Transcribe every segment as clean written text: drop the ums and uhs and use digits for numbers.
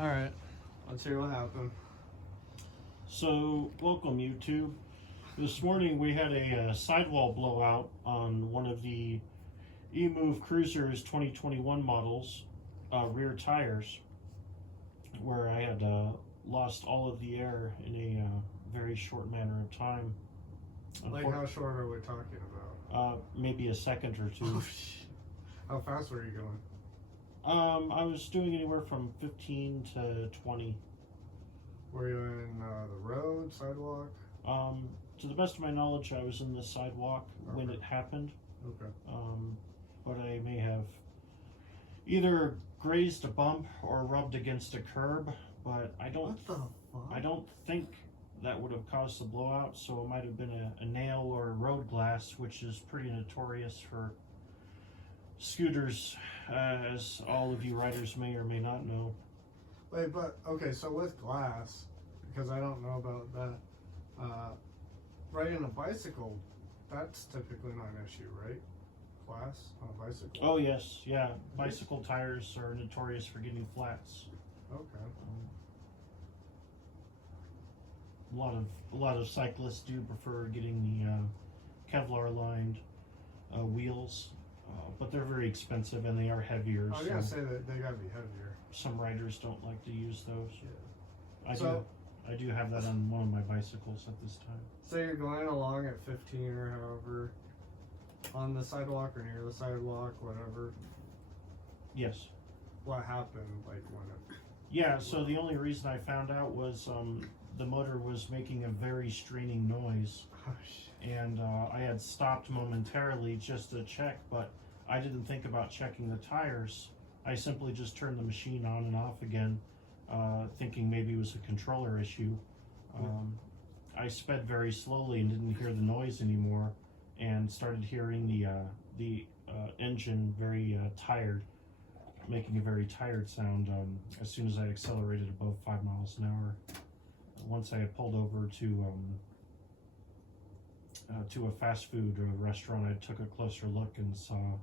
Alright, let's hear what happened. So, welcome YouTube. This morning we had a sidewall blowout on one of the Emove Cruiser's 2021 models, rear tires, where I had lost all of the air in a very short manner of time. Like how short are we talking about? Maybe a second or two. How fast were you going? I was doing anywhere from 15 to 20. Were you in the road, sidewalk? To the best of my knowledge, I was in the sidewalk when it happened. Okay. But I may have either grazed a bump or rubbed against a curb, but I don't think that would have caused the blowout, so it might have been a nail or a road glass, which is pretty notorious for scooters, as all of you riders may or may not know. Wait, but okay, so with glass, because I don't know about that, riding a bicycle, that's typically not an issue, right? Glass on a bicycle? Oh yes, yeah. Bicycle tires are notorious for getting flats. Okay. A lot of cyclists do prefer getting the Kevlar lined wheels, but they're very expensive and they are heavier. I was gonna say that they gotta be heavier. Some riders don't like to use those. Yeah. I do have that on one of my bicycles at this time. So you're going along at 15 or however, on the sidewalk or near the sidewalk, whatever. Yes. What happened, like when it? Yeah. So the only reason I found out was the motor was making a very straining noise, and I had stopped momentarily just to check, but I didn't think about checking the tires. I simply just turned the machine on and off again, thinking maybe it was a controller issue. I sped very slowly and didn't hear the noise anymore, and started hearing the engine very tired, making a very tired sound as soon as I accelerated above 5 miles an hour. Once I had pulled over to a fast food restaurant, I took a closer look and saw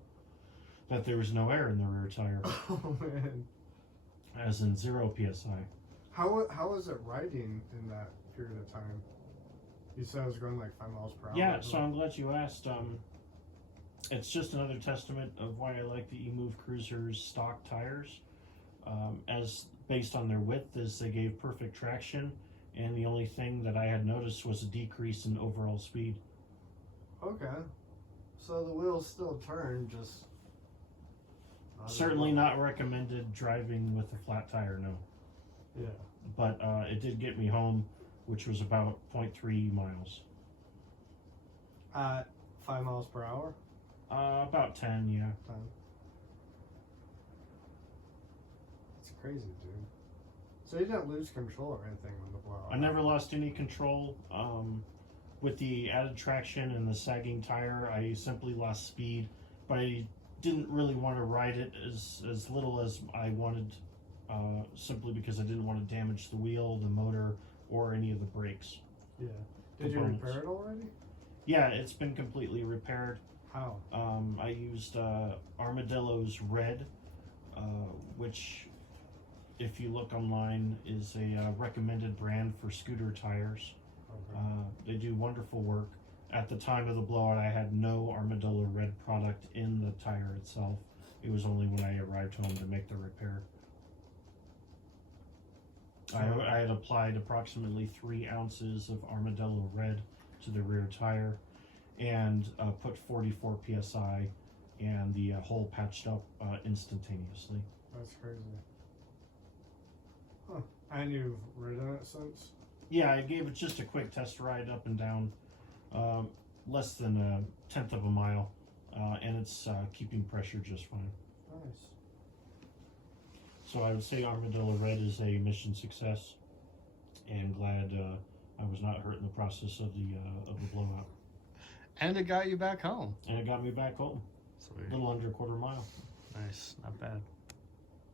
that there was no air in the rear tire. Oh man. As in 0 PSI. How was it riding in that period of time? You said it was going like 5 miles per hour. Yeah, so I'm glad you asked. It's just another testament of why I like the Emove Cruiser's stock tires. As based on their width, as they gave perfect traction, and the only thing that I had noticed was a decrease in overall speed. Okay. So the wheels still turn, just... Certainly not recommended driving with a flat tire, no. Yeah. But it did get me home, which was about 0.3 miles. At 5 miles per hour? About 10, yeah. 10. That's crazy, dude. So you didn't lose control or anything when the blowout? I never lost any control. With the added traction and the sagging tire, I simply lost speed, but I didn't really want to ride it as little as I wanted, simply because I didn't want to damage the wheel, the motor, or any of the brakes. Yeah. Did you repair it already? Yeah, it's been completely repaired. How? I used Armadillo's Red, which, if you look online, is a recommended brand for scooter tires. Okay. They do wonderful work. At the time of the blowout, I had no Armadillo Red product in the tire itself. It was only when I arrived home to make the repair. I had applied approximately 3 ounces of Armadillo Red to the rear tire and put 44 PSI, and the hole patched up instantaneously. That's crazy. Huh. And you've ridden it since? Yeah, I gave it just a quick test ride up and down, less than 1/10 of a mile, and it's keeping pressure just fine. Nice. So I would say Armadillo Red is a mission success, and glad I was not hurt in the process of the blowout. And it got you back home. And it got me back home. Sweet. A little under 1/4 mile. Nice, not bad.